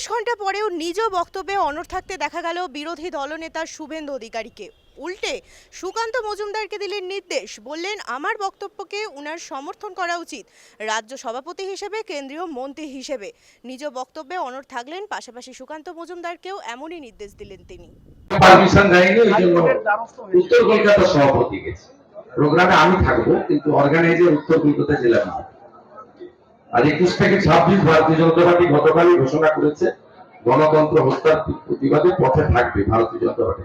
চব্বিশ ঘন্টা পরেও নিজ বক্তব্যে অনড় থাকতে দেখা গেল বিরোধী দলনেতা শুভেন্দু অধিকারীকে। উল্টে সুকান্ত মজুমদারকে দিলেন নির্দেশ, বললেন আমার বক্তব্যকে উনার সমর্থন করা উচিত রাজ্য সভাপতি হিসেবে, কেন্দ্রীয় মন্ত্রী হিসেবে। নিজ বক্তব্যে অনড় থাকলেন, পাশাপাশি সুকান্ত মজুমদারকেও এমনই নির্দেশ দিলেন তিনি। পারমিশন দেয়নি, ওই জন্য উত্তর কলকাতা সভাপতি গেছে প্রোগ্রামে। আমি থাকবো, কিন্তু অর্গানাইজার উত্তর কলকাতা জেলা বিজেপি। আর 21 থেকে 26 ভারতীয় জনতা পার্টি গতকালই ঘোষণা করেছে গণতন্ত্র হত্যার প্রতিবাদে পথে থাকবে ভারতীয় জনতা পার্টি।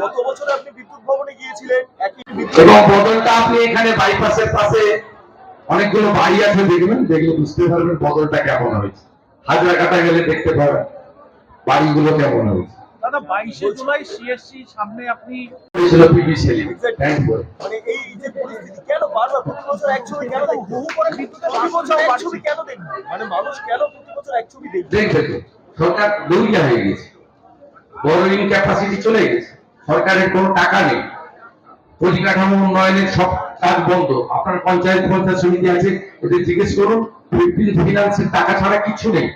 গত বছর আপনি বিদ্যুৎ ভবনে গিয়েছিলেন, এবং বদলটা আপনি এখানে বাইপাসের পাশে অনেকগুলো বাড়ি আছে, দেখবেন, দেখলে বুঝতে পারবেন বদলটা কেমন হয়েছে। হাজারকাটা গেলে দেখতে পাবেন বাড়িগুলো কেমন হয়েছে। দাদা 22শে জুলাই সিএসসি সামনে আপনি ছিল পিবি সেলিং ট্যাঙ্ক করে। মানে এই যে পরিস্থিতি কেন বারবার প্রতি বছর এক ছবি কেন দেখবেন? বহু করে বিদ্যুতের প্রতি বছর এক ছবি কেন দেখবেন? মানে মানুষ কেন প্রতি বছর এক ছবি দেখবে? দেখবে তো সরকার দৌড়িয়া হয়ে গেছে, বড়োইং ক্যাপাসিটি চলে গেছে, সরকারের কোনো টাকা নেই, পরিকাঠামো উন্নয়নের সব কাজ বন্ধ। আপনার পঞ্চায়েত সমিতি আছে, এদের জিজ্ঞেস করুন, 15 ফিনান্সের টাকা ছাড়া কিছু নেই।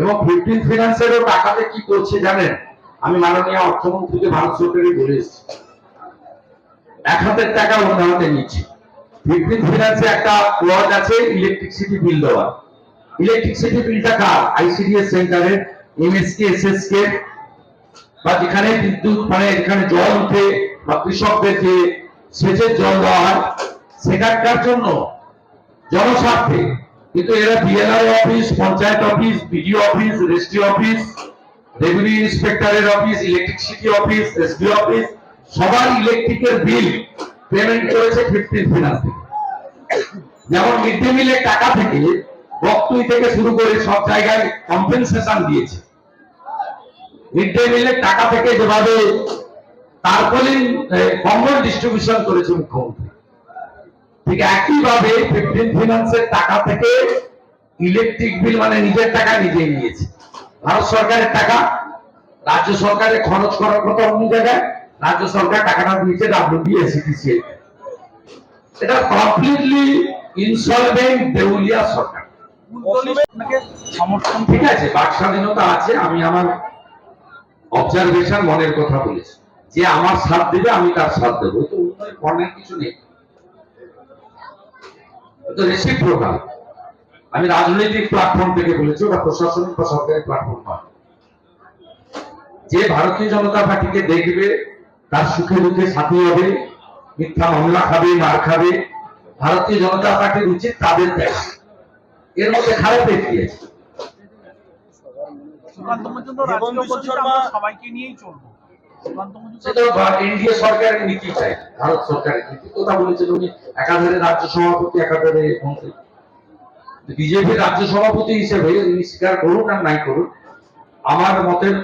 এবং 15 ফিনান্সেরও টাকাতে কি করছে জানেন? আমি মাননীয় অর্থমন্ত্রীকে ভারত সরকারই বলে এসেছি, এক হাতের টাকা অন্য হাতে নিচ্ছে। 15 ফিনান্সে একটা ক্লজ আছে ইলেকট্রিসিটি বিল দেওয়া। ইলেকট্রিসিটি বিলটা কার? আইসিডিএস সেন্টারের, এমএসকে, এসএসকে, বা যেখানে বিদ্যুৎ মানে এখানে জল উঠে বা কৃষকদের যে সেচের জল দেওয়া হয় সেখানকার জন্য, জনস্বার্থে। কিন্তু এরা BLR office, panchayat office, BDO office, registry office, revenue ইন্সপেক্টরের office, electricity office, SD office, সবার ইলেকট্রিকের বিল পেমেন্ট করেছে 15 ফিনান্স থেকে। যেমন মিড ডে মিলের টাকা থেকে, বক্তুই থেকে শুরু করে সব জায়গায় কম্পেনসেশন দিয়েছে। মিড ডে মিলের টাকা থেকে যেভাবে তারপলিন কম্বল ডিস্ট্রিবিউশন করেছে মুখ্যমন্ত্রী, ঠিক একইভাবে 15 ফিনান্সের টাকা থেকে ইলেকট্রিক বিল মানে নিজের টাকা নিজেই নিয়েছে। ভারত সরকারের টাকা রাজ্য সরকারের খরচ করার কথা অন্য জায়গায়, রাজ্য সরকার টাকাটা দিয়েছে ডাব্লিউবিএসিটিসি। এটা কমপ্লিটলি ইনসলভেন্ট দেউলিয়া সরকার। সমর্থন ঠিক আছে, বাক স্বাধীনতা আছে, আমি আমার অবজারভেশন মনের কথা বলেছি, যে আমার সাথ দেবে আমি তার সাথ দেবো, তো উন্নয়ন করার কিছু নেই, তো রেসিপ্রোকাল। আমি রাজনৈতিক প্ল্যাটফর্ম থেকে বলেছি, ওটা প্রশাসনিক বা সরকারি প্ল্যাটফর্ম নয়। যে ভারতীয় জনতা পার্টিকে দেখবে তার সুখে দুঃখে সাথী হবে, মিথ্যা মামলা খাবে, মার খাবে, ভারতীয় জনতা পার্টির উচিত তাদের দেখা। এর মধ্যে খারাপের কি আছে? সুকান্ত মজুমদার রাজ্য বলছে আমরা সবাইকে নিয়েই চলবো। সুকান্ত সেটা মজুমদার এনডিএ সরকারের নীতি চাই, ভারত সরকারের নীতি। কথা বলেছেন উনি, একাধারে রাজ্য সভাপতি, একাধারে মন্ত্রী। বিজেপির রাজ্য সভাপতি হিসেবে উনি স্বীকার করুন আর নাই করুন, আমার মতের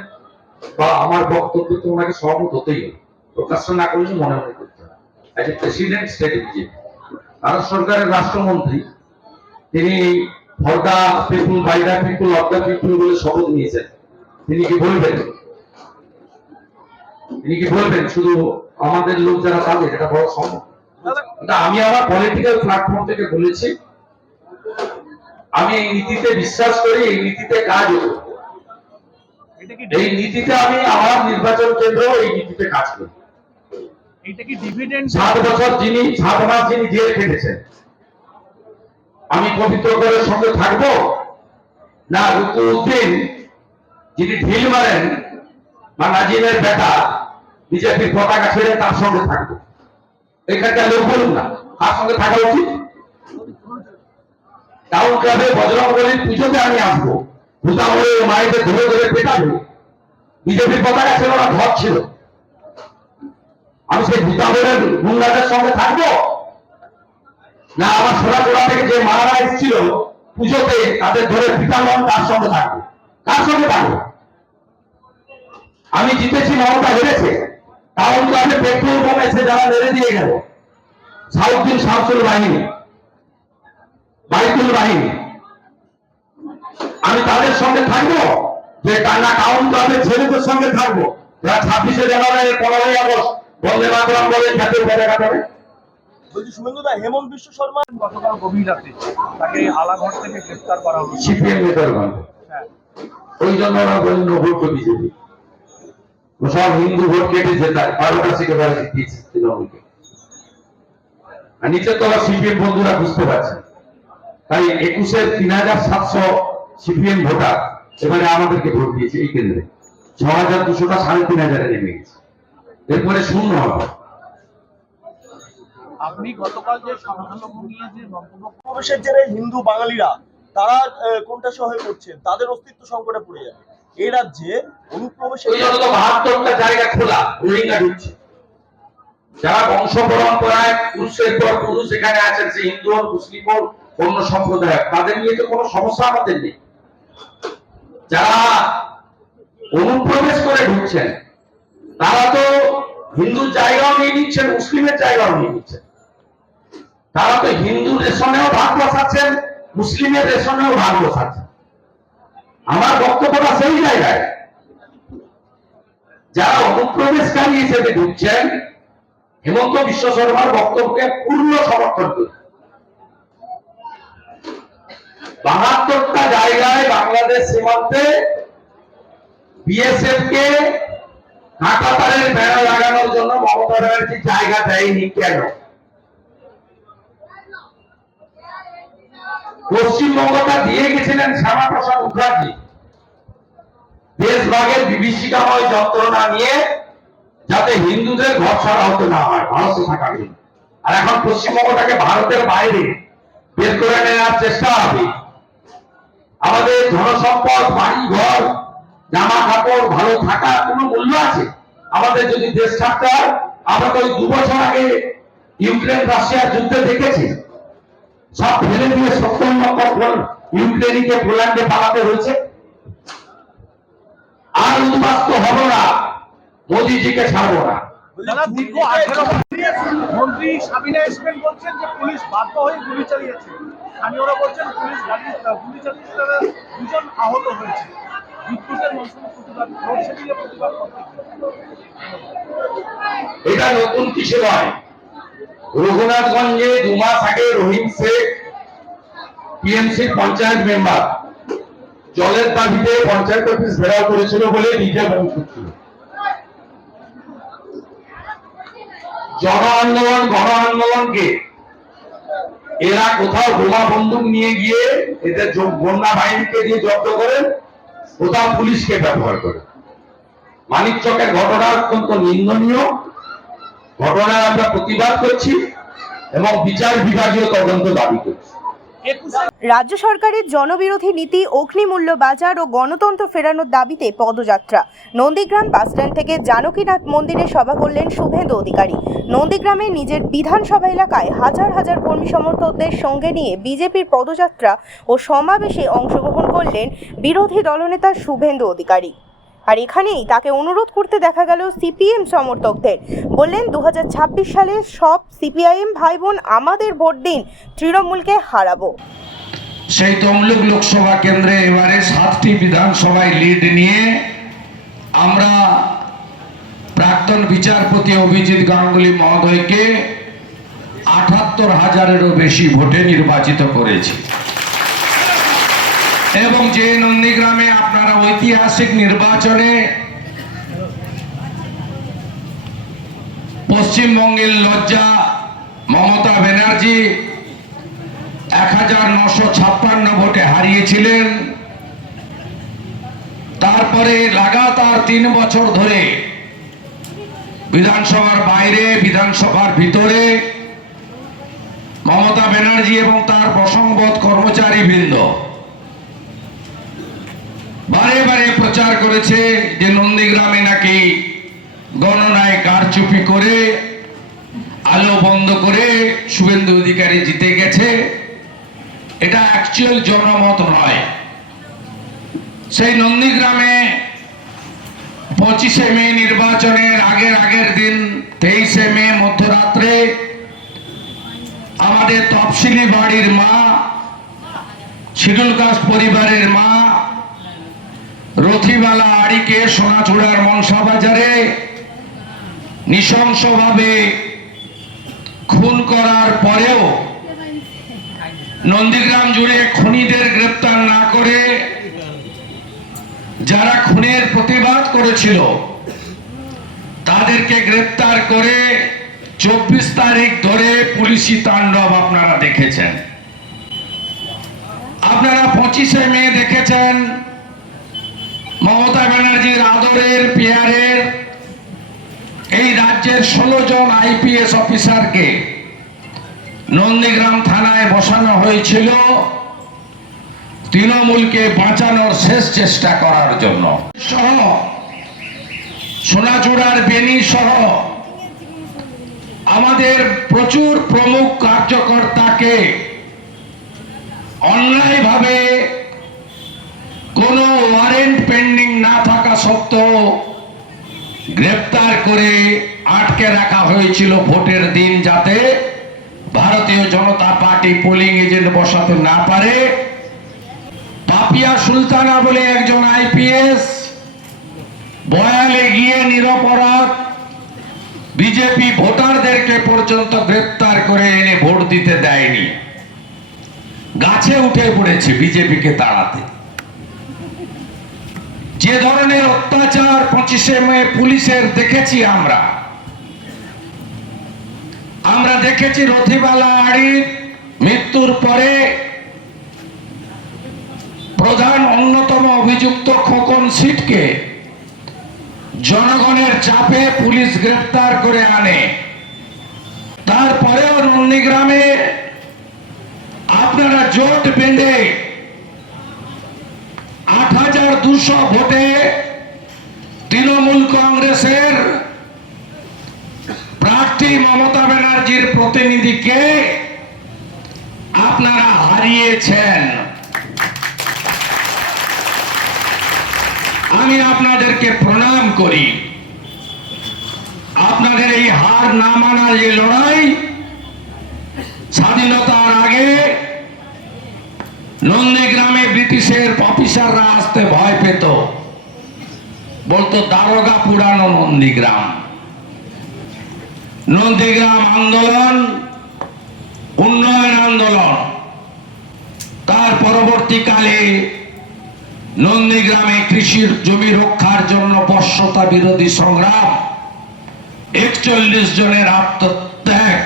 বা আমার বক্তব্য তো ওনাকে সহমত হতেই হবে, প্রকাশ্য না করলে মনে মনে করতে হবে। As a president state BJP, ভারত সরকারের রাষ্ট্রমন্ত্রী, তিনি for the people, by the people, of the people বলে শপথ নিয়েছেন। তিনি কি বলবেন? তিনি কি বলবেন শুধু আমাদের লোক যারা তাদের? এটা বড় সম্ভব। আমি আমার পলিটিক্যাল প্ল্যাটফর্ম থেকে বলেছি, আমি এই নীতিতে বিশ্বাস করি, এই নীতিতে কাজ করব, এই নীতিতে আমি আমার নির্বাচন কেন্দ্র এই নীতিতে কাজ করি। এটা কি ডিভিডেন্ড 7 বছর যিনি 7 মাস যিনি জেল খেটেছেন, আমি পবিত্র করে সঙ্গে থাকবো না রুকুদ্দিন যিনি ঢিল মারেন বা নাজিমের বেটা বিজেপির পতাকা ছেড়ে তার সঙ্গে থাকবো? এখানকার লোক বলুন না তার সঙ্গে থাকা উচিত। টাউন ক্লাবে বজরংবলীর পুজোতে আমি আসবো, ভূতামরে মায়েদের ধরে ধরে পেটাবো, বিজেপির পতাকা ছিল না, ধর ছিল, আমি সেই ভূতামরের গুন্ডাদের সঙ্গে থাকবো না আমার সোনাচোড়া থেকে যে মারা এসেছিল পুজোতে তাদের ধরে পিটালাম তার সঙ্গে থাকবো? কার সঙ্গে থাকবো? আমি জিতেছি, মমতা হেরেছে, টাউন ক্লাবে পেট্রোল বোম এসে যারা মেরে দিয়ে গেল, সাউদ্দিন শামসুল বাহিনী, বাইতুল বাহিনী, আমি তাদের সঙ্গে থাকবো? যে টানা টাউন ক্লাবের ছেলেদের সঙ্গে থাকবো যারা 26শে জানুয়ারি, 15ই আগস্ট বন্দে মাতরম বলে জাতীয় পতাকা ধরে? বলছি শুভেন্দু দা, হেমন্ত বিশ্ব শর্মা গতকাল গভীর রাতে তাকে আলাঘর থেকে গ্রেফতার করা হলো। সিপিএম নেতার গন্ধ। হ্যাঁ, ওই জন্য ওরা বলেন নো ভোট টু বিজেপি। সব হিন্দু ভোট কেটে জেতায়, 12টা সিটে বেড়ে জিতিয়েছে তৃণমূলকে। আর নিচের তলা সিপিএম বন্ধুরা বুঝতে পারছেন, তাই 21-এর 3700 সিপিএম ভোটার এবারে আমাদেরকে ভোট দিয়েছে এই কেন্দ্রে। 6200টা 3500-এ নেমে গেছে, এরপরে শূন্য হবে। আপনি গতকাল যে সংখ্যালঘু নিয়ে যে বক্তব্য প্রবেশের জেরে হিন্দু বাঙালিরা তারা কোনটা হয়ে পড়ছে, তাদের অস্তিত্ব সংকটে পড়ে যাবে। এই রাজ্যে অনুপ্রবেশের ওই জন্য তো 72টা জায়গা খোলা, রোহিঙ্গা ঢুকছে। যারা বংশ পরম্পরায় পুরুষের পর পুরুষ এখানে আছেন, সে হিন্দু হোক, মুসলিম হোক, অন্য সম্প্রদায়, তাদের নিয়ে তো কোনো সমস্যা আমাদের নেই। যারা অনুপ্রবেশ করে ঢুকছেন তারা তো হিন্দুর জায়গাও নিয়ে নিচ্ছেন, মুসলিমের জায়গাও নিয়ে নিচ্ছেন। তারা তো হিন্দু রেশনেও ভাগ বসাচ্ছেন, মুসলিমের রেশনেও ভাগ বসাচ্ছেন। আমার বক্তব্যটা সেই জায়গায়, যারা অনুপ্রবেশকারী হিসেবে ঢুকছেন হেমন্ত বিশ্ব শর্মার বক্তব্যকে পূর্ণ সমর্থন করি। 72টা জায়গায় বাংলাদেশ সীমান্তে বিএসএফ কে কাঁটাতারের বেড়া লাগানোর জন্য মমতা ব্যানার্জি জায়গা দেয়নি কেন? পশ্চিমবঙ্গটা দিয়ে গেছিলেন শ্যামাপ্রসাদ মুখার্জি দেশভাগের বিভীষিকাময় যন্ত্রণা নিয়ে, যাতে হিন্দুদের ঘর ছাড়া হতে না হয় ভারতে থাকার জন্য। আর এখন পশ্চিমবঙ্গটাকে ভারতের বাইরে বের করে নেওয়ার চেষ্টা হবে। আমাদের ধনসম্পদ, বাড়ি ঘর, জামা কাপড়, ভালো থাকা কোনো মূল্য আছে? আমাদের যদি দেশ ছাড়তে হয়, আমরা তো ওই 2 বছর আগে ইউক্রেন রাশিয়ার যুদ্ধে দেখেছি, সব ফেলে দিয়ে 70 লক্ষ ইউক্রেনিকে পোল্যান্ডে পালাতে হয়েছে। আর উদ্বাস্ত হব না, মোদিজিকে ছাড়বো না। দীর্ঘ 18 মন্ত্রী সাবিনা ইসমাইল বলছেন যে পুলিশ বাধ্য হয়ে গুলি চালিয়েছে। স্থানীয়রা বলছেন পুলিশ গুলি চালিয়ে তারা 2 জন আহত হয়েছে। বিদ্যুতের মৌসুমে প্রতিবাদ, লোডশেডিংয়ে প্রতিবাদ করতে। এটা নতুন কিছু নয়। রঘুনাথগঞ্জে 2 মাস আগে রহিম শেখ টিএমসির পঞ্চায়েত মেম্বার জলের দাবিতে পঞ্চায়েত অফিস ঘেরাও করেছিল বলে নিজে বন্ধ ছিল। গণ আন্দোলনকে এরা কোথাও বোমা বন্দুক নিয়ে গিয়ে এদের বন্যা বাহিনীকে দিয়ে জব্দ করেন, কোথাও পুলিশকে ব্যবহার করে। মানিকচকের ঘটনা অত্যন্ত নিন্দনীয় ঘটনার আমরা প্রতিবাদ করছি এবং বিচার বিভাগীয় তদন্ত দাবি করছি। রাজ্য সরকারের জনবিরোধী নীতি, অগ্নিমূল্য বাজার ও গণতন্ত্র ফেরানোর দাবিতে পদযাত্রা। নন্দীগ্রাম বাসস্ট্যান্ড থেকে জানকীনাথ মন্দিরে সভা করলেন শুভেন্দু অধিকারী। নন্দীগ্রামে নিজের বিধানসভা এলাকায় হাজার হাজার কর্মী সমর্থকদের সঙ্গে নিয়ে বিজেপির পদযাত্রা ও সমাবেশে অংশগ্রহণ করলেন বিরোধী দলনেতা শুভেন্দু অধিকারী। আর এখানেই তাকে অনুরোধ করতে দেখা গেল সিপিএম সমর্থকদের। বললেন 2026 সালে সব সিপিআইএম ভাই বোন আমাদের ভোট দিন, তৃণমূলকে হারাবো। সেই তমলুক লোকসভা কেন্দ্রে এবারে 7টি বিধানসভায় লিড নিয়ে আমরা প্রাক্তন বিচারপতি অভিজিৎ গাঙ্গুলি মহোদয়কে 78,000-এরও বেশি ভোটে নির্বাচিত করেছি। এবং যে নন্দীগ্রামে আপনারা ঐতিহাসিক নির্বাচনে পশ্চিমবঙ্গের লজ্জা মমতা ব্যানার্জি 1956 ভোটে হারিয়েছিলেন, তারপরে লাগাতার 3 বছর ধরে বিধানসভার বাইরে, বিধানসভার ভিতরে মমতা ব্যানার্জি এবং তার বসংবদ কর্মচারীবৃন্দ বারে বারে প্রচার করেছে যে নন্দীগ্রামে নাকি গণনায় কারচুপি করে, আলো বন্ধ করে শুভেন্দু অধিকারী জিতে গেছে। এটা অ্যাকচুয়াল জনমত নয়। সেই নন্দীগ্রামে 25শে মে নির্বাচনের আগের দিন 23শে মে মধ্যরাত্রে আমাদের তফসিলি বাড়ির মা, শিডুল কাস্ট পরিবারের মা রথিবালা আড়িকে সোনাচূড়ার মনসা বাজারে নৃশংসভাবে খুন করার পরেও নন্দীগ্রাম জুড়ে খুনিদের গ্রেপ্তার না করে যারা খুনের প্রতিবাদ করেছিল তাদেরকে গ্রেপ্তার করে 24 তারিখ ধরে পুলিশি তাণ্ডব আপনারা দেখেছেন। আপনারা 25শে মে দেখেছেন মমতা ব্যানার্জির আদরের পেয়ারের এই রাজ্যের 16 জন আইপিএস অফিসারকে নন্দীগ্রাম থানায় বসানো হয়েছিল তৃণমূলকে বাঁচানোর শেষ চেষ্টা করার জন্য। সহ সোনাচূড়ার বেনি সহ আমাদের প্রচুর প্রমুখ কার্যকর্তাকে অন্যায়ভাবে কোনো ওয়ারেন্ট পেন্ডিং না থাকা সত্ত্বেও গ্রেপ্তার করে আটকে রাখা হয়েছিল ভোটের দিন, যাতে ভারতীয় জনতা পার্টি পোলিং এজেন্ট বসাতে না পারে। পাপিয়া সুলতানা বলে একজন আইপিএস বয়ালে গিয়ে নিরপরাধ বিজেপি ভোটারদেরকে পর্যন্ত গ্রেপ্তার করে এনে ভোট দিতে দেয়নি, গাছে উঠে পড়েছে বিজেপিকে তাড়াতে। যে ধরনের অত্যাচার 25শে মে পুলিশের দেখেছি আমরা দেখেছি রথিবালা আড়ির মৃত্যুর পরে প্রধান অন্যতম অভিযুক্ত খোকন সিটকে জনগণের চাপে পুলিশ গ্রেফতার করে আনে। তারপরেও নন্দীগ্রামে আপনারা জোট বেঁধে 8200 ভোটে তৃণমূল কংগ্রেসের প্রার্থী মমতা ব্যানার্জির প্রতিনিধিকে আপনারা হারিয়েছেন। আমি আপনাদেরকে প্রণাম করি। আপনাদের এই হার না মানার যে লড়াই, স্বাধীনতার আগে নন্দীগ্রামে ব্রিটিশের অফিসাররা আসতে ভয় পেত, বলতো দারোগা পুরানো নন্দীগ্রাম। নন্দীগ্রাম আন্দোলন উন্নয়ন আন্দোলন, তার পরবর্তীকালে নন্দীগ্রামে কৃষির জমি রক্ষার জন্য বর্ষতা বিরোধী সংগ্রাম, 41 জনের আত্মত্যাগ।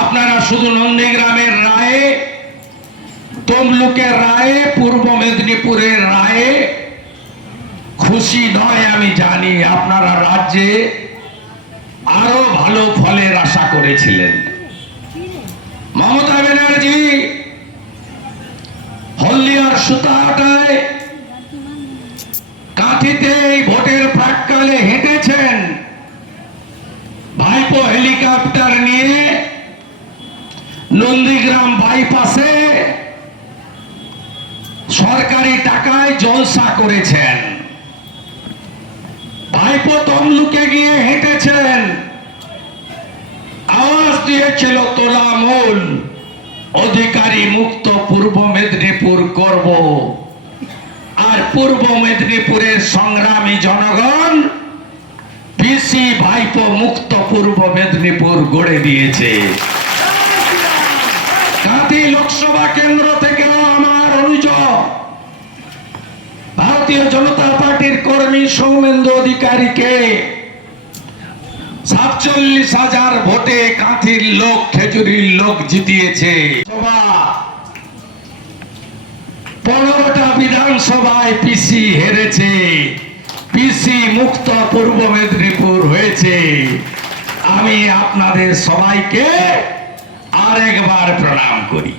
আপনারা শুধু নন্দীগ্রামের রায়ে, তমলুকের রায়ে, পূর্ব মেদিনীপুরের রায়ে খুশি নয় আমি জানি। আপনারা রাজ্যে আরো ভালো ফলের আশা করেছিলেন। মমতা ব্যানার্জি হলদিয়ার সুতাহাটায় কাঁথিতে ভোটের প্রাক্কালে হেঁটেছেন, ভাইপো হেলিকপ্টার নিয়ে নন্দীগ্রাম বাইপাসে সরকারি টাকায় জলসা করেছেন। ভাইপো তমলুকে গিয়ে হেঁটেছেন, আওয়াজ দিয়েছিল তোলামূল অধিকারী মুক্ত পূর্ব মেদিনীপুর করব। আর পূর্ব মেদিনীপুরের সংগ্রামী জনগণ পিসি ভাইপো মুক্ত পূর্ব মেদিনীপুর গড়ে দিয়েছে। কাঁথি লোকসভা কেন্দ্র থেকেও আমার অভিযোগ, ভারতীয় জনতা পার্টির কর্মী সৌমেন্দু অধিকারীকে 47,000 ভোটে কাঁথির লোক, খেজুরির লোক জিতিয়েছে। 15টা বিধানসভায় পিসি হেরেছে, পিসি মুক্ত পূর্ব মেদিনীপুর হয়েছে। আমি আপনাদের সবাইকে আরেকবার প্রণাম করি।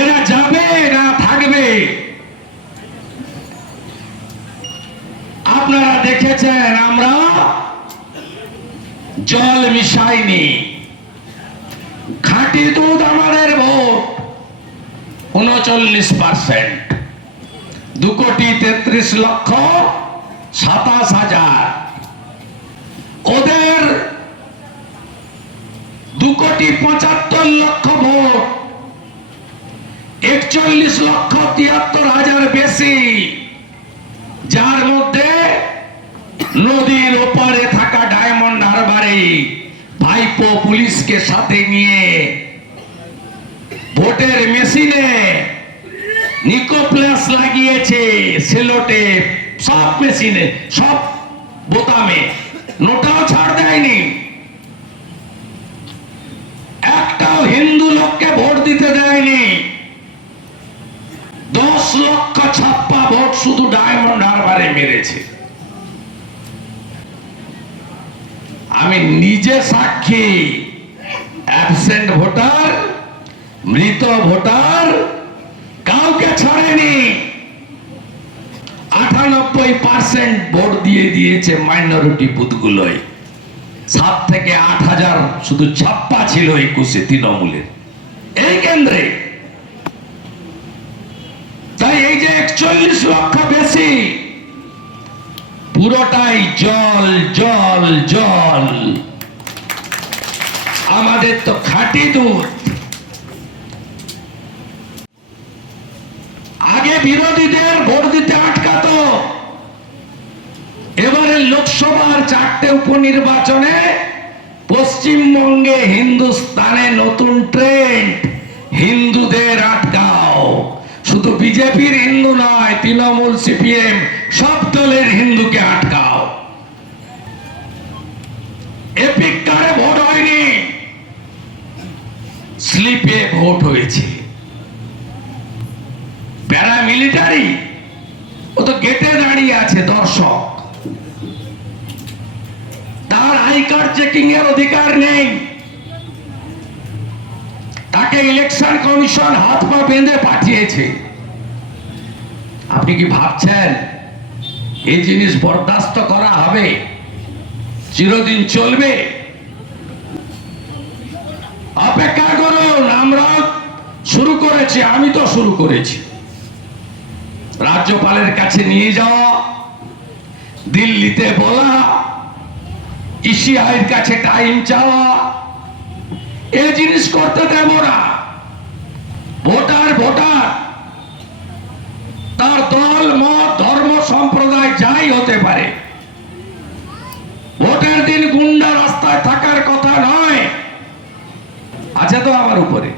এরা যাবে না থাকবে। আপনারা দেখেছেন আমরা জল মিশাইনি, খাঁটি দুধ আমাদের ভোট 39%, 2,33,27,000। ওদের 2,75,00,000 ভোট, 41,73,000 বেশি, যার মধ্যে নদীর ওপারে থাকা ডায়মন্ড হারবারে ভাইপো পুলিশকে সাথে নিয়ে ভোটের মেশিনে নিকোপ্লাস লাগিয়েছে, সেলোটে, সব মেশিনে, সব বোতামে, নোটাও ছাড় দেয়নি। একটাও হিন্দু লোককে ভোট দিতে দেয়নি। 10 লক্ষ ছাপ্পা ভোট শুধু ডায়মন্ড হারবারে মেরেছে। আমি নিজে সাক্ষী, অ্যাবসেন্ট ভোটার, মৃত ভোটার কাউকে ছাড়েনি। 98% ভোট দিয়ে দিয়েছে মাইনরিটি বুথগুলোয়। 7 থেকে 8,000 শুধু ছাপ্পা ছিল 21-এ তৃণমূলের এই কেন্দ্রে। তাই এই যে 41 লক্ষ বেশি, পুরোটাই জল জল জল। আমাদের তো খাঁটি দুধ। আগে বিরোধীদের ভোট দিতে আটকাতো, এবারে লোকসভার 4টে উপনির্বাচনে পশ্চিমবঙ্গে, হিন্দুস্তানে নতুন ট্রেন্ড, হিন্দুদের আটকাও। শুধু বিজেপির হিন্দু নয়, তৃণমূল, সিপিএম সব দলের হিন্দুকে আটকাও। এপিক কারে ভোট হয়নি, স্লিপে ভোট হয়েছে। প্যারামিলিটারি ও তো গেটে দাঁড়িয়ে আছে দর্শক, তার আই কার্ড চেকিং এর অধিকার নেই। তাকে ইলেকশন কমিশন হাত পা বেঁধে পাঠিয়েছে। আপনি কি ভাবছেন এই জিনিস বরদাস্ত করা হবে, চিরদিন চলবে? অপেক্ষা করুন, আমরা শুরু করেছি, আমি তো শুরু করেছি। রাজ্যপালের কাছে নিয়ে যাওয়া, দিল্লিতে বলা, ইসিআইয়ের কাছে টাইম চাওয়া, এই জিনিস করতে দেব না। ভোটার ভোটার, তার দল, মত, ধর্ম, সম্প্রদায় যাই হতে পারে। ভোটের দিন গুন্ডা রাস্তায় থাকার কথা নয়। আছে তো আমার উপরে,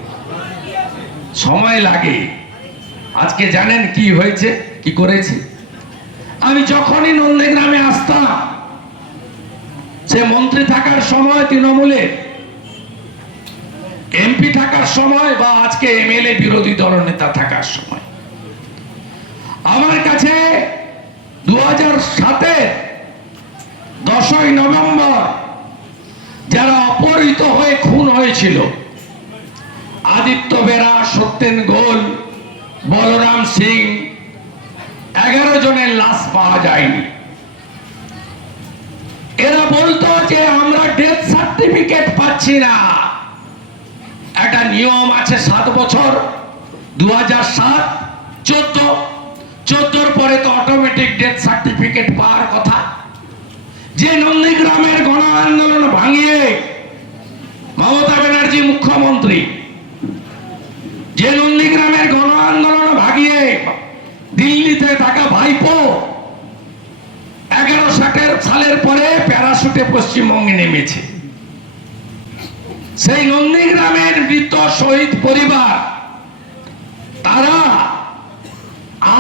সময় লাগে। আজকে জানেন কি হয়েছে, কি করেছে? আমি যখনই নন্দীগ্রামে আসতাম, সে মন্ত্রী থাকার সময় তৃণমূলের, এমপি থাকার সময়, বা আজকে এমএলএ বিরোধী দলনেতা থাকার সময়, আমার কাছে 2007-এর 10ই নভেম্বর যারা অপহৃত হয়ে খুন হয়েছিল, আদিত্য বেরা, সত্যেন গোল, বলরাম সিং, 11 জনের লাশ পাওয়া যায়নি। এরা বলতো যে আমরা ডেথ সার্টিফিকেট পাচ্ছি না। একটা নিয়ম আছে 7 বছর, 2007, 14 পরে তো অটোমেটিক ডেথ সার্টিফিকেট পাওয়ার কথা। যে নন্দীগ্রামের গণ আন্দোলন ভাঙিয়ে মমতা ব্যানার্জি মুখ্যমন্ত্রী, যে নন্দীগ্রামের গণ আন্দোলন ভাগিয়ে দিল্লিতে থাকা ভাইপো 11 সালের পরে প্যারাশুটে পশ্চিমবঙ্গে নেমেছে, সেই নন্দীগ্রামের মৃত শহীদ পরিবার, তারা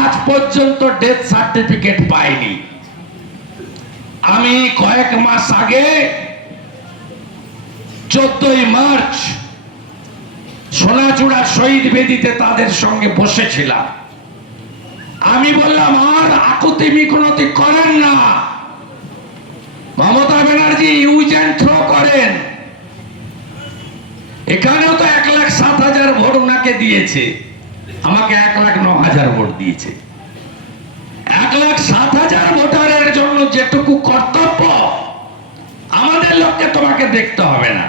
আজ পর্যন্ত ডেথ সার্টিফিকেট পায়নি। আমি কয়েক মাস আগে 14ই মার্চ সোনাচূড়া শহীদ বেদিতে তাদের সঙ্গে বসেছিলাম। আমি বললাম, আর আকুতি মিনতি করেন না, Mamata Banerjee use and throw করেন। এখানেও তো 1,07,000 ভোট ওনাকে দিয়েছে, আমাকে 1,09,000 ভোট দিয়েছে। 1,07,000 ভোটারের জন্য যেটুকু কর্তব্য, আমাদের লোককে তোমাকে দেখতে হবে না,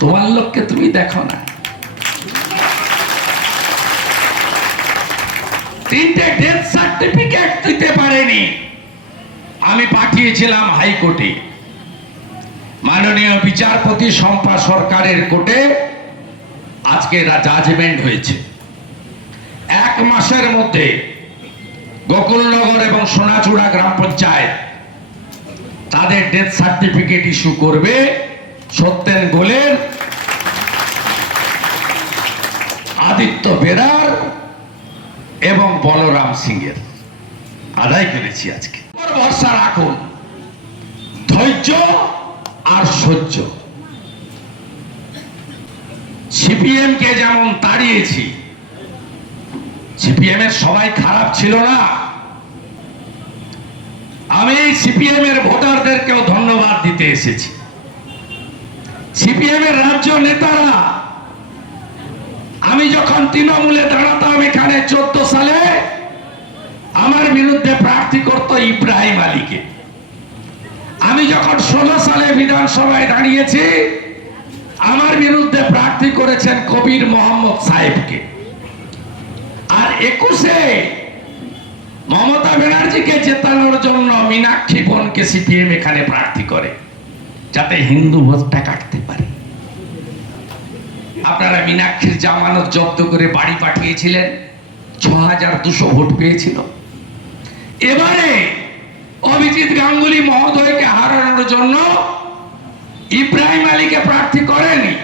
তোমার লোককে তুমি দেখো না। 3টে ডেথ সার্টিফিকেট দিতে পারেনি। আমি পাঠিয়েছিলাম হাইকোর্টে, মাননীয় বিচারপতি শম্পা সরকারের কোর্টে আজকে জাজমেন্ট হয়েছে। 1 মাসের মধ্যে গোকুলনগর এবং সোনাচূড়া গ্রাম পঞ্চায়েত তাদের ডেথ সার্টিফিকেট ইস্যু করবে। সত্যেন গোলের, আদিত্য বেরার এবং বলরাম সিংয়ের আদায় করেছি আজকে। ভরসা রাখুন, ধৈর্য আর সহ্য। সিপিএম কে যেমন তাড়িয়েছি, সিপিএম এর সবাই খারাপ ছিল না। আমি সিপিএম এর ভোটারদেরকেও ধন্যবাদ দিতে এসেছি। সিপিএম এর রাজ্য নেতারা, আমি যখন তৃণমূলে দাঁড়াতাম এখানে 14 সালে, আমার বিরুদ্ধে প্রার্থী করত ইব্রাহিম আলীকে। আমি যখন 16 সালে বিধানসভায় দাঁড়িয়েছি, আমার বিরুদ্ধে প্রার্থী করেছেন কবির মোহাম্মদ সাহেবকে। আর 21-এ মমতা ব্যানার্জিকে জেতানোর জন্য মীনাক্ষী বোনকে সিপিএম এখানে প্রার্থী করে, যাতে হিন্দু ভোটটা কাটতে পারে। আপনারা মীনাক্ষীর জামানত জব্দ করে বাড়ি পাঠিয়েছিলেন, 6200 ভোট পেয়েছিল। এবারে অভিজিৎ গাঙ্গুলি মহোদয়কে হারানোর জন্য ইব্রাহিম আলীকে প্রার্থী করেনি,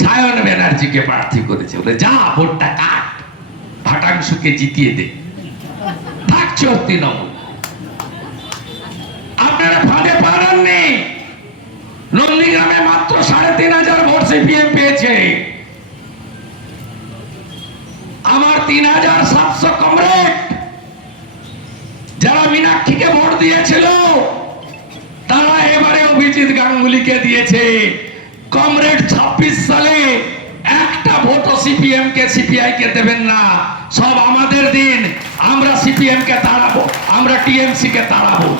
সায়ন ব্যানার্জিকে প্রার্থী করেছে। বলে যা ভোটটা কাট, ভাটাংশুকে জিতিয়ে দে, থাকছে তৃণমূল। আপনারা ফাঁদে পারেননি। নন্দীগ্রামে মাত্র 3500 ভোট সিপিএম পেয়েছে। আমার 3700 কমরেড যারা মীনাক্ষীকে ভোট দিয়েছিল, তারা এবারে অভিজিৎ গাঙ্গুলিকে দিয়েছে। কমরেড 26 সালে একটা ভোটও সিপিএম কে সিপিআই কে দেবেন না, সব আমাদের দিন। আমরা সিপিএম কে তাড়াবো, আমরা টিএমসি কে তাড়াবো।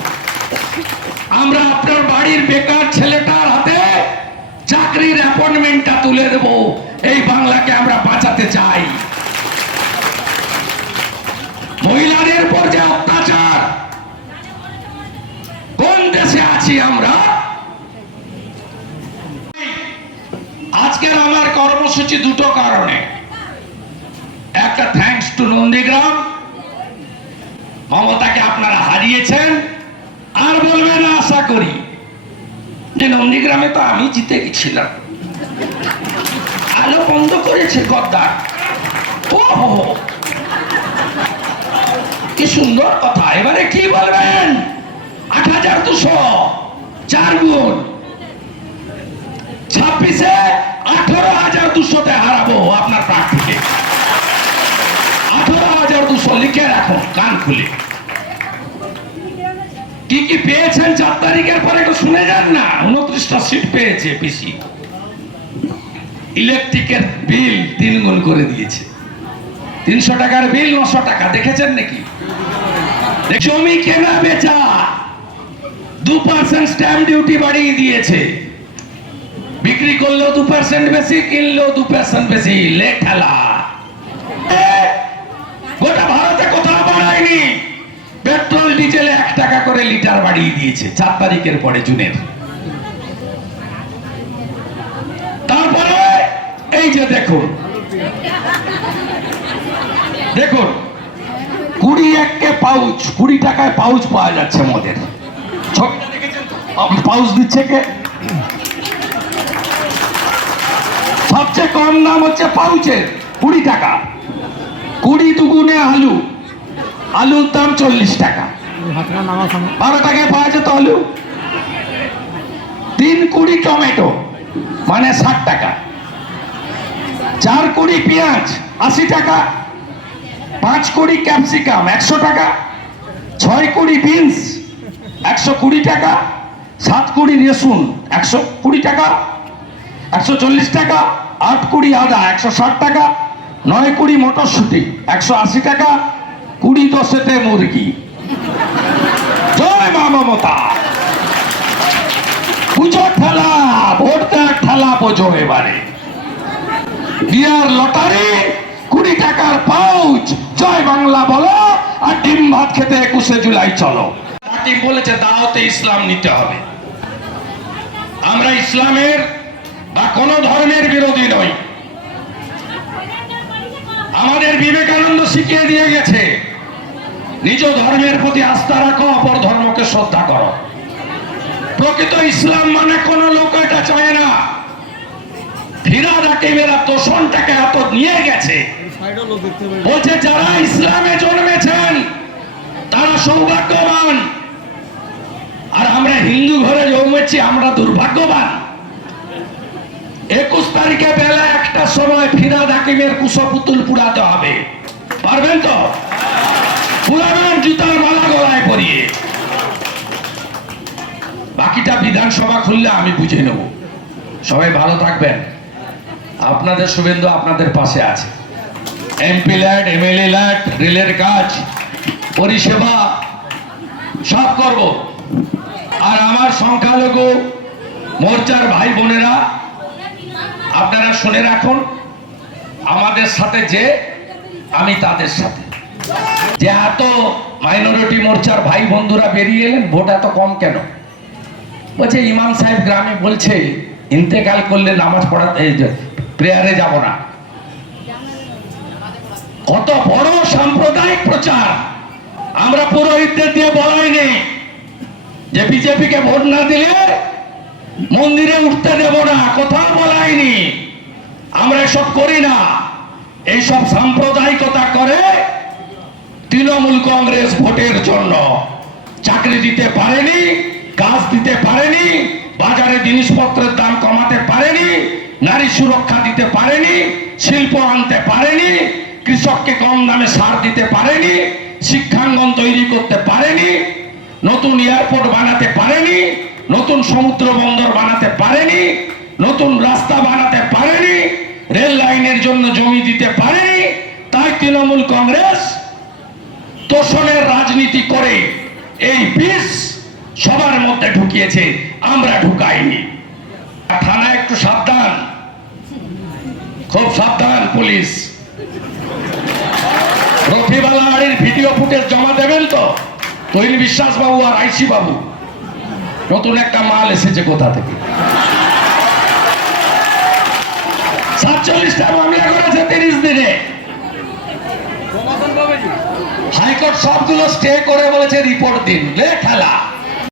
আমরা আপনার বাড়ির বেকার ছেলেটার হাতে চাকরির অ্যাপয়েন্টমেন্টটা তুলে দেব। এই বাংলাকে আমরা বাঁচাতে চাই। মহিলাদের উপর যে অত্যাচার, কোন দেশে আছি আমরা? আজকের আমার কর্মসূচি দুটো কারণে। একটা, থ্যাঙ্কস টু নন্দীগ্রাম, মমতাকে আপনারা হারিয়েছেন। আর বলবেন আশা করি যে নন্দীগ্রামে তো আমি জিতে গেছিলাম, আলো বন্ধ করেছে গদ্দার। কি সুন্দর কথা। এবারে কি বলবেন? 8200, 4 গুণ। 26-এ 18200-তে হারাবো আপনার প্রার্থীকে। 18200 লিখে রাখো কান খুলে। কি কি পেয়েছেন 4 তারিখের পরে একটু শুনে যান না। 29টা সিট পেয়েছে পিসি। ইলেকট্রিকের বিল 3 গুণ করে দিয়েছে। 300 টাকার বিল 900 টাকা, দেখেছেন নাকি? জমি কেনা বেচা 2% স্ট্যাম্প ডিউটি বাড়িয়ে দিয়েছে। বিক্রি করলেও 2% বেশি, কিনলেও 2% বেশি। লেঠালা গোটা ভারতে কোথাও বাড়ায়নি। পেট্রোল ডিজেলে 1 টাকা করে লিটার বাড়িয়ে দিয়েছে 4 তারিখের পরে, জুনের। তারপরে এই যে দেখুন, 21 পাউচ, 20 টাকায় পাউচ পাওয়া যাচ্ছে মদের। ছবিটা দেখেছেন? পাউচ দিচ্ছে কে? সবচেয়ে কম দাম হচ্ছে পাউচের, 20 টাকা। 20 দুগুণে আলু, আলুর দাম 40 টাকা। 12 টাকায় পাওয়া যেত আলু। 3 কুড়ি টমেটো মানে 60 টাকা। 4 কুড়ি পেঁয়াজ 80 টাকা। 5 কুড়ি ক্যাপসিকাম 100 টাকা। 6 কুড়ি বিনস 120 টাকা। 7 কুড়ি রসুন 120 টাকা, 140 টাকা। 8 কুড়ি আদা 160 টাকা। 9 কুড়ি মটরশুঁটি 180 টাকা। 20 দশেতে মুরগি। জয় মা মমতা। পুজো ঠেলা, ভোট দেওয়ার ঠেলা বোঝো এবারে। বিয়ার লটারি 20 টাকার পাউচ। জয় বাংলা বলো আর ডিম ভাত খেতে 21শে জুলাই চলো। তাকে বলেছে দাওয়াতে ইসলাম নিতে হবে। আমরা ইসলামের বা কোন ধর্মের বিরোধী নই। আমাদের বিবেকানন্দ শিখিয়ে দিয়ে গেছে, নিজ ধর্মের প্রতি আস্থা রাখো, অপর ধর্মকে শ্রদ্ধা করো। প্রকৃত ইসলাম মানে কোন লোক এটা চায় না। ফিরাদ হাকিমেরা তোষণটাকে এত নিয়ে গেছে, বলছে যারা ইসলামে জন্মেছেন তারা সৌভাগ্যবান, আর আমরা হিন্দু ঘরে জন্মেছি আমরা দুর্ভাগ্যবান। 21 তারিখে বেলা 1টার সময় ফিরাদ হাকিমের কুশপুতুল পুরাতে হবে, পারবেন তো? পুরাবেন জুতার মালা গলায় পরিয়ে। বাকিটা বিধানসভা খুললে আমি বুঝে নেব। সবাই ভালো থাকবেন। আপনাদের শুভেন্দু আপনাদের পাশে আছে। এমপি ল্যাড, এমএলএ ল্যাড, রেলের কাজ, পরিষেবা সব করব। আর আমার সংখ্যালঘু মোর্চার ভাই বোনেরা আপনারা শুনে রাখুন, আমাদের সাথে যে আমি তাদের সাথে। যে এত মাইনরিটি মোর্চার ভাই বন্ধুরা বেরিয়ে এলেন, ভোট এত কম কেন? বলছে ইমাম সাহেব গ্রামে বলছে ইন্তেকাল করলে নামাজ পড়াতে প্রেয়ারে যাব না। কত বড় সাম্প্রদায়িক প্রচার! আমরা পুরোহিতদের দিয়ে বলাইনি যে বিজেপিকে ভোট না দিলে মন্দিরে উঠতে দেব না, কোথাও বলাইনি। আমরা এসব করি না। এইসব সাম্প্রদায়িকতা করে তৃণমূল কংগ্রেস ভোটের জন্য চাকরি দিতে পারেনি, কাজ দিতে পারেনি, বাজারে জিনিসপত্রের দাম কমাতে পারেনি, নারী সুরক্ষা দিতে পারেনি, শিল্প আনতে পারেনি, কৃষককে কম দামে সার দিতে পারেনি, শিক্ষাঙ্গন তৈরি করতে পারেনি, নতুন এয়ারপোর্ট বানাতে পারেনি, নতুন সমুদ্র বন্দর বানাতে পারেনি, নতুন রাস্তা বানাতে পারেনি, রেল লাইনের জন্য জমি দিতে পারেনি। তাই তৃণমূল কংগ্রেস তোষণের রাজনীতি করে এই বিষ সবার মধ্যে ঢুকিয়েছে, আমরা ঢুকাইনি। থানায় একটু সাবধান, খুব সাবধান পুলিশ। রফিবালার ভিডিও ফুটেজ জমা দেবেন তো? তৈরি বিশ্বাস বাবু আর আইসি বাবু, নতুন একটা মাল এসেছে কোথা থেকে। 47টা মামলা করেছে 30 দিনে। হাইকোর্ট সবগুলো স্টে করে বলেছে রিপোর্ট দিন, লে খেলা।